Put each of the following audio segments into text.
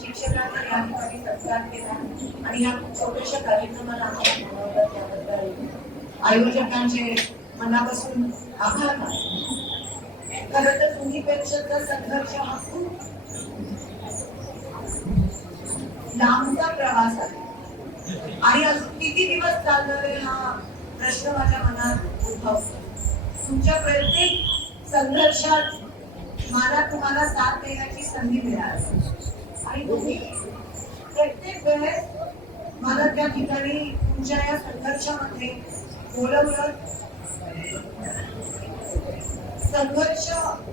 शिक्षकांना या ठिकाणी सत्कार केला आणि या छोट्याशा कार्यक्रमाला आम्हाला बोलावलं त्याबद्दल आयोजकांचे मनापासून आभार मानतो. खरं तर जुनी पेन्शनचा संघर्ष हा खूप लांबचा प्रवास आहे आणि अजून किती दिवस चालणार आहे हा प्रश्न माझ्या मनात उद्भवतो. तुमच्या प्रत्येक संघर्षात मला तुम्हाला साथ देण्याची संधी मिळाली आणि तुम्ही प्रत्येक वेळेस मला त्या ठिकाणी तुमच्या या संघर्षामध्ये बोलवलं. संघर्ष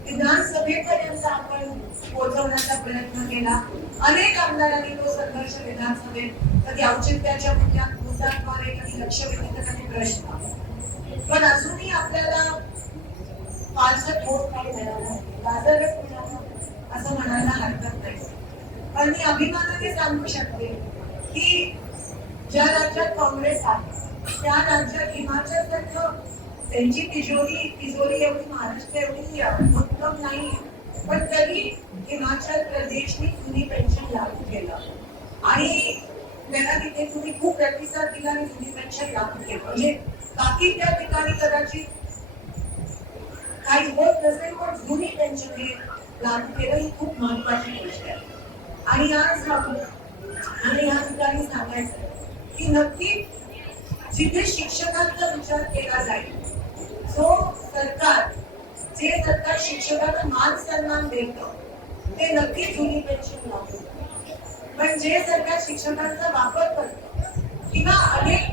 विधानसभेपर्यंत आपण पोहोचवण्याचा प्रयत्न केला. अनेक आमदारांनी तो संघर्ष विधानसभेत कधी औचित्याच्या मुद्द्यांद्वारे कधी लक्षवेधी कधी प्रश्न, पण अजूनही आपल्याला फारसं ठोस काही मिळालं असं म्हणायला हरकत नाही. पण मी अभिमानाने सांगू शकते की ज्या राज्यात काँग्रेस आहे त्या राज्यात हिमाचल त्यांची तिजोरी एवढी महाराष्ट्र एवढी उत्तम नाही, पण तरी हिमाचल प्रदेशने जुनी पेन्शन लागू केलं आणि त्यांना तिथे तुम्ही खूप प्रतिसाद दिला आणि जुनी पेन्शन लागू केलं. म्हणजे बाकी त्या ठिकाणी कदाचित काही होत नसेल, पण जुनी पेन्शन हे लागू केलं ही खूप महत्वाची गोष्ट आहे. आणि आज मला या ठिकाणी सांगायचं की नक्की जिथे शिक्षकांचा विचार केला जाईल, जे सरकार शिक्षकांना मान सन्मान देतं ते नक्की जुनी पेन्शन लागू. पण जे सरकार शिक्षकांचा वापर करतं किंवा अनेक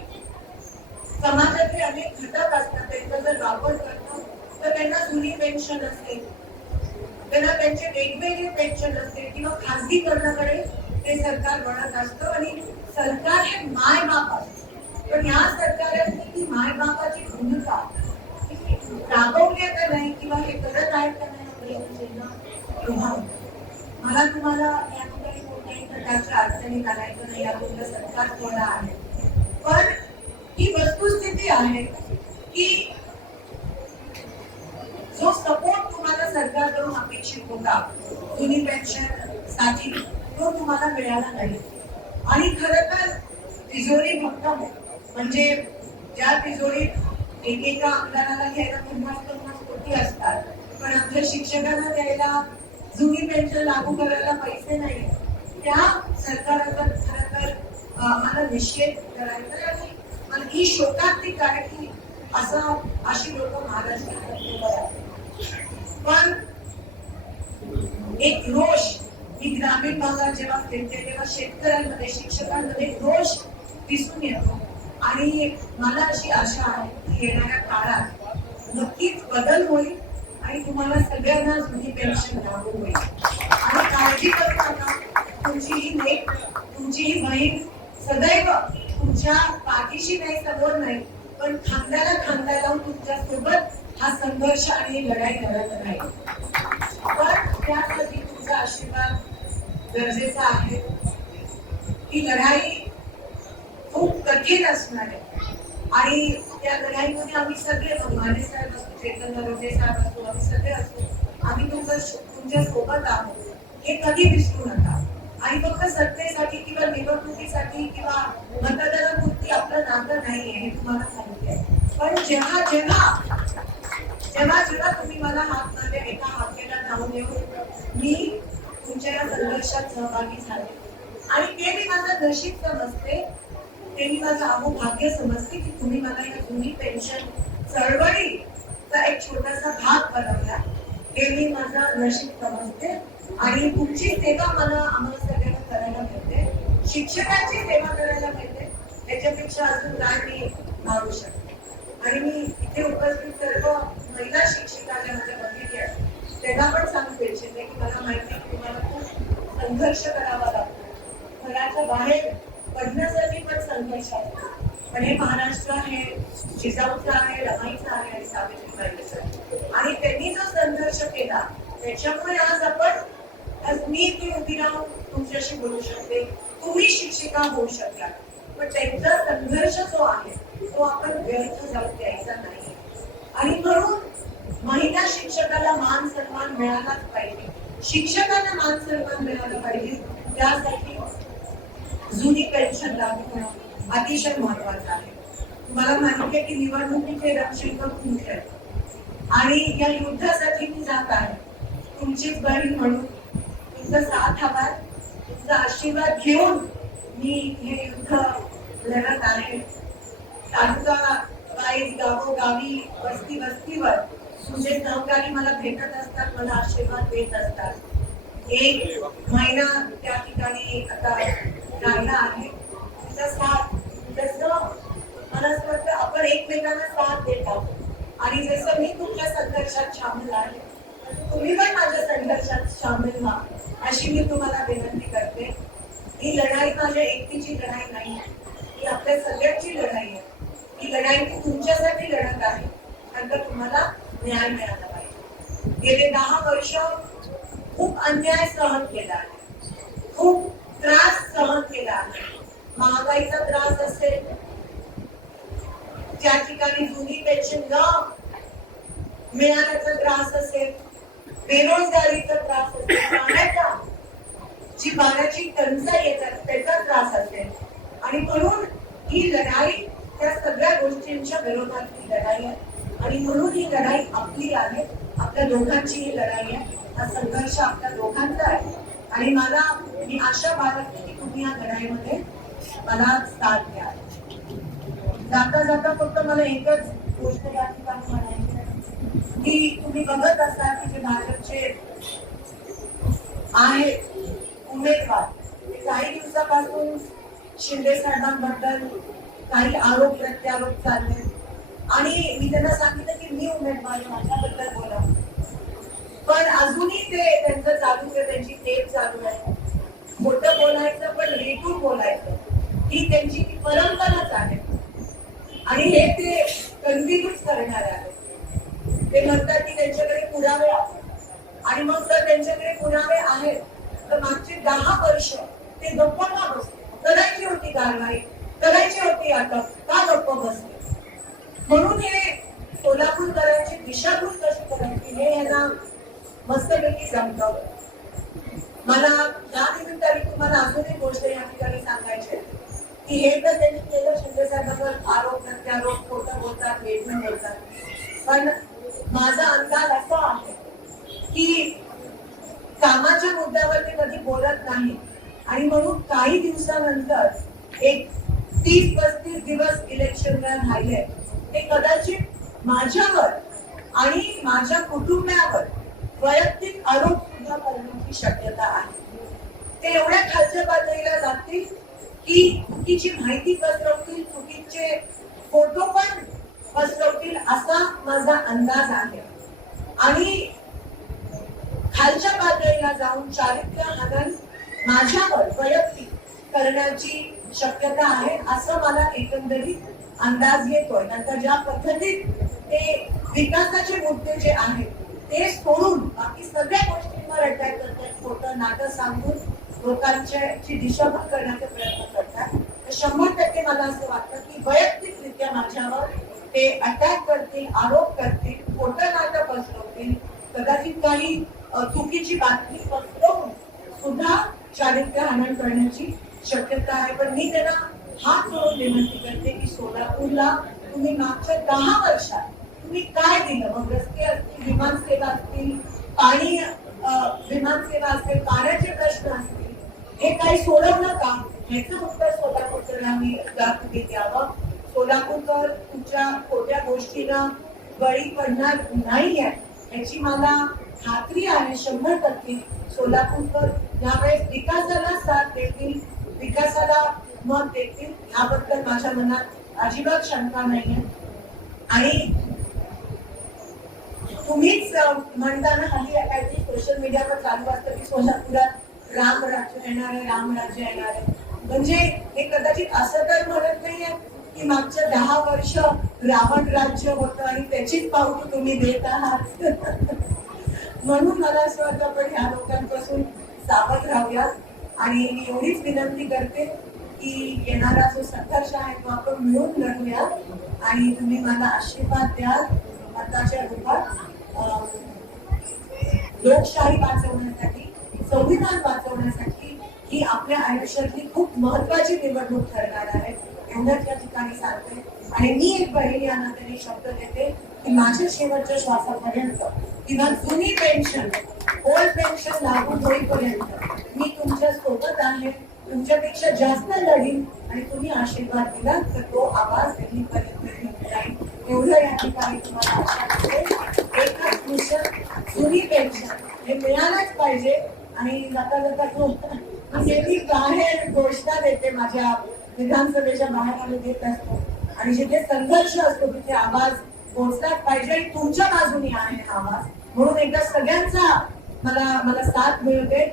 समाजातले अनेक घटक असतात त्यांचा जर वापर करतो तर त्यांना जुनी पेन्शन असेल, त्यांना त्यांचे वेगवेगळे पेन्शन असेल किंवा खासगीकरणाकडे ते सरकार वळत असतं. आणि सरकार हे मायबाप असतं, पण या सरकारने ती मायबापाची भूमिका राबवली का नाही किंवा हे करत आहेत का नाही मला तुम्हाला या ठिकाणी कोणत्याही प्रकारच्या अडचणी करायचं नाही. यातून सरकार थोडा आहे, पण ही वस्तुस्थिती आहे की जो सपोर्ट तुम्हाला सरकारकडून अपेक्षित होता जुनी पेन्शन साठी तो तुम्हाला मिळाला नाही. आणि खरं तर तिजोरी भक्कम म्हणजे ज्या तिजोरीत एकेका आमदाराला घ्यायला 50-50 कोटी असतात, पण आपल्या शिक्षकांना द्यायला जुनी पेन्शन लागू करायला पैसे नाही, त्या सरकारचा खरं तर मला निषेध करायचा आणि मला ही शोकांतिक आहे की अशी लोक महाराष्ट्रात. पण एक रोष मी ग्रामीण भागात जेव्हा फिरते तेव्हा शेतकऱ्यांमध्ये शिक्षकांमध्ये रोष दिसून येतो आणि मला अशी आशा आहे की येणाऱ्या काळात नक्कीच बदल होईल आणि तुम्हाला सगळ्यांना जुनी पेन्शन लागू होईल. आणि काळजी करू नका, तुमची ही लेक तुमची ही बहीण सदैव तुमच्या पाठीशी नाही, समोर नाही, पण खांद्याला खांदा लावून तुमच्या सोबत हा संघर्ष आणि लढाई करत राहील. पण त्यासाठी तुमचा आशीर्वाद गरजेचा आहे. ही लढाई खूप कठीण असणार आहे आणि त्या लढाईमध्ये आम्ही सगळे माने साहेब असतो, चैतन्य रोटे साहेब असतो, आम्ही सगळे असतो, आम्ही तुमच्या सोबत आहोत हे कधी विसरू नका. आणि फक्त सत्तेसाठी किंवा निवडणुकीसाठी किंवा मतदानापुरती आपलं नातं नाहीये हे तुम्हाला सांगितलंय. पण जेव्हा तुम्ही मला एका हाकेला धावून येऊन मी तुमच्या या संघर्षात सहभागी झाले आणि ते मी माझं नशीब समजते, ते मी माझं अहोभाग्य समजते की तुम्ही मला या जुनी पेन्शन चळवळीचा एक छोटासा भाग बनवला, हे मी माझं नशीब समजते. आणि तुमची सेवा आम्हाला सगळ्यांना करायला मिळते, शिक्षकांची सेवा करायला मिळते, त्याच्यापेक्षा अजून काय मी मागू शकते. आणि मी इथे उपस्थित सर्व महिला शिक्षिका ज्या माझ्या बघितल्या त्यांना पण सांगू इच्छिते की मला माहिती की तुम्हाला खूप संघर्ष करावा लागतो, घराच्या बाहेर पडण्यासाठी पण संघर्ष असतो, पण हे महाराष्ट्र आहे, जिजाऊचं आहे, रमाईचं आहे आणि सावित्रीबाईंचं आहे. आणि त्यांनी जो संघर्ष केला त्याच्यामुळे आज मी इथे उभी राहून तुमच्याशी बोलू शकते, तुम्ही शिक्षिका होऊ शकता. पण त्यांचा संघर्ष जो आहे तो आपण व्यर्थ जाऊ द्यायचा नाही. आणि म्हणून महिला शिक्षकाला मान सन्मान मिळालाच पाहिजे, शिक्षकांना मान सन्मान मिळाला पाहिजे, त्यासाठी जुनी पेन्शन लागू होणं अतिशय महत्वाचं आहे. तुम्हाला माहिती आहे की निवडणुकीचे रणशिंग तुमचे आहेत आणि या युद्धासाठी मी जात आहे. तुमचीच बहीण म्हणून तुमचा साथ हवा, तुमचा आशीर्वाद घेऊन मी हे युद्ध लढत आहे. तालुका वाईज गावोगावी वस्ती वस्तीवर तुझे सहकारी मला भेटत असतात, मला आशीर्वाद देत असतात. एक महिना त्या ठिकाणी आता राहिला आहे. तुझा साथ जसं मला असं वाटतं आपण एकमेकांना साथ देत आहोत आणि जसं मी तुमच्या संघर्षात सामील आहे तुम्ही पण माझ्या संघर्षात सामील व्हा अशी मी तुम्हाला विनंती करते. ही लढाई माझ्या एकटीची लढाई नाही, ही आपल्या सगळ्यांची लढाई आहे. ही लढाई मी तुमच्यासाठी लढत आहे, कारण का तुम्हाला न्याय मिळाला पाहिजे. गेले 10 वर्ष खूप अन्याय सहन केला आहे, खूप त्रास सहन केला आहे. महागाईचा त्रास असेल, ज्या ठिकाणी जुनी पेन्शन न मिळाल्याचा त्रास असेल, बेरोजगारीचा त्रास असेल, पाण्याची टंचाई येतात त्याचा त्रास असेल, आणि म्हणून ही लढाई त्या सगळ्या गोष्टींच्या विरोधातली लढाई आहे आणि म्हणून ही लढाई आपली आहे, आपल्या दोघांची ही लढाई आहे. हा संघर्ष आपल्या दोघांचा आहे आणि मी आशा बाळगते की तुम्ही या लढाईमध्ये मला साथ द्या. जाता जाता फक्त मला एकच गोष्ट या ठिकाणी म्हणायची की तुम्ही बघत असाल की जे भाजपचे आहेत उमेदवार काही दिवसापासून शिंदे साहेबांबद्दल काही आरोप प्रत्यारोप चालले आणि मी त्यांना सांगितलं की मी उमेदवार माझ्याबद्दल बोला, पण अजूनही ते त्यांचं चालू आहे, त्यांची टेप चालू आहे. मोठं बोलायचं पण रेटून बोलायचं ही त्यांची परंपराच आहे आणि हे ते कंटिन्यूच करणार आहे. ते म्हणतात की त्यांच्याकडे पुरावे आहेत आणि मग जर त्यांच्याकडे पुरावे आहेत तर मागचे 10 वर्ष ते गप्प का बसले? करायची होती कारवाई, करायची होती अटक, का गप्प बसले? म्हणून हे सोलापूरकरांची दिशाभूल कशी करायची हे यांना मस्तपैकी जमतं. मला या निमित्ताने तुम्हाला अजून एक गोष्ट या ठिकाणी सांगायची आहे की हे तर त्यांनी केलं, शिंदे साहेबांवर आरोप प्रत्यारोप खोटं बोलतात, वेगळं बोलतात, पण माझा अंदाज असा आहे की कामाच्या मुद्द्यावर ते कधी बोलत नाही आणि म्हणून काही दिवसानंतर एक 30-35 दिवस इलेक्शनला राहिले ते कदाचित माझ्यावर आणि माझ्या कुटुंबावर वैयक्तिक आरोप सुद्धा करण्याची शक्यता आहे. ते एवढ्या खालच्या पातळीला जातील की चुकीची माहिती पसरवतील, चुकीचे फोटो पण पसरवतील असा माझा अंदाज आहे आणि खालच्या पातळीला जाऊन चारित्र्य हनन माझ्यावर वैयक्तिक करण्याची शक्यता आहे असं मला एकंदरीत अंदाज येतोय. नंतर ज्या पद्धतीत ते विकासाचे मुद्दे जे आहेत ते सोडून बाकी सगळ्या गोष्टींवर अटॅक करतात, खोटं नाटक सांगून लोकांची दिशाभूल करण्याचा प्रयत्न करतात, 100% मला असं वाटतं की वैयक्तिकरित्या माझ्यावर ते अटॅक करतील, आरोप करतील, खोटं नाटक पसरवतील, कदाचित काही चुकीची बातमी पसरवून सुद्धा चारित्र्य हनन करण्याची शक्यता आहे. पण मी त्यांना हात जोडून विनंती करते की सोलापूरला तुम्ही मागच्या 10 वर्षात तुम्ही काय दिलं? मग रस्ते असतील, विमानसेवा असतील, पाणी विमानसेवा असेल, पाण्याचे प्रश्न असतील, हे काही सोडवलं का? ह्याचं उत्तर सोलापूरकरांनी द्यावं. सोलापूरकर तुमच्या खोट्या गोष्टीला बळी पडणार नाही आहे याची मला खात्री आहे 100%. सोलापूरकर यावेळेस विकासाला साथ देतील, विकासाला मत देतील याबद्दल माझ्या मनात अजिबात शंका नाहीये. आणि तुम्हीच म्हणताना हल्ली काहीतरी सोशल मीडियावर चालू असतं की सोलापुरात राम राज्य येणार आहे, राम राज्य येणार आहे. म्हणजे हे कदाचित असं तर म्हणत नाहीये की मागच्या 10 वर्ष रावण राज्य होतं आणि त्याचीच पावती तुम्ही देत आहात. म्हणून मला असं वाटतं आपण ह्या लोकांपासून सावध राहूयात आणि मी एवढीच विनंती करते की येणारा जो संघर्ष आहे तो आपण मिळून लढूया आणि तुम्ही मला आशीर्वाद द्याल. मताच्या रूपात लोकशाही वाचवण्यासाठी संविधान वाचवण्यासाठी ही आपल्या आयुष्यातली खूप महत्वाची निवडणूक ठरणार आहे एवढंच या ठिकाणी सांगते. आणि मी एक बहीण या नात्याने शब्द देते की माझ्या शेवटच्या श्वासापर्यंत किंवा जुनी पेन्शन ओल्ड पेन्शन लागू होईपर्यंत मी तुमच्या सोबत आहे, तुमच्यापेक्षा जास्त लढीन आणि तुम्ही आशीर्वाद दिला तर तो आवाज दिल्लीपर्यंत जाईल एवढं या ठिकाणी तुम्हाला आशा करते. एकच मिशन जुनी पेन्शन हे मिळालंच पाहिजे. आणि जाता जाता नेहमी बाहेर घोषणा देते, माझ्या विधानसभेच्या बाहेर आम्ही देत असतो आणि जिथे संघर्ष असतो तिथे आवाज पोहोचलाच पाहिजे आणि तुमच्या बाजूने आहे हा आवाज. म्हणून एकदा सगळ्यांचा मला साथ मिळते.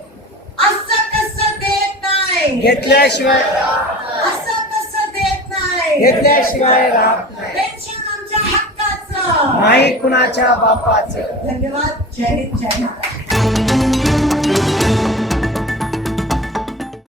असं कसं देत नाही घेतल्याशिवाय, असं कसं देत नाही घेतल्याशिवाय राहत नाही, पेन्शन आमच्या हक्काचं नाही कुणाच्या बापाचं. धन्यवाद. जय हिंद, जय महाराष्ट्र.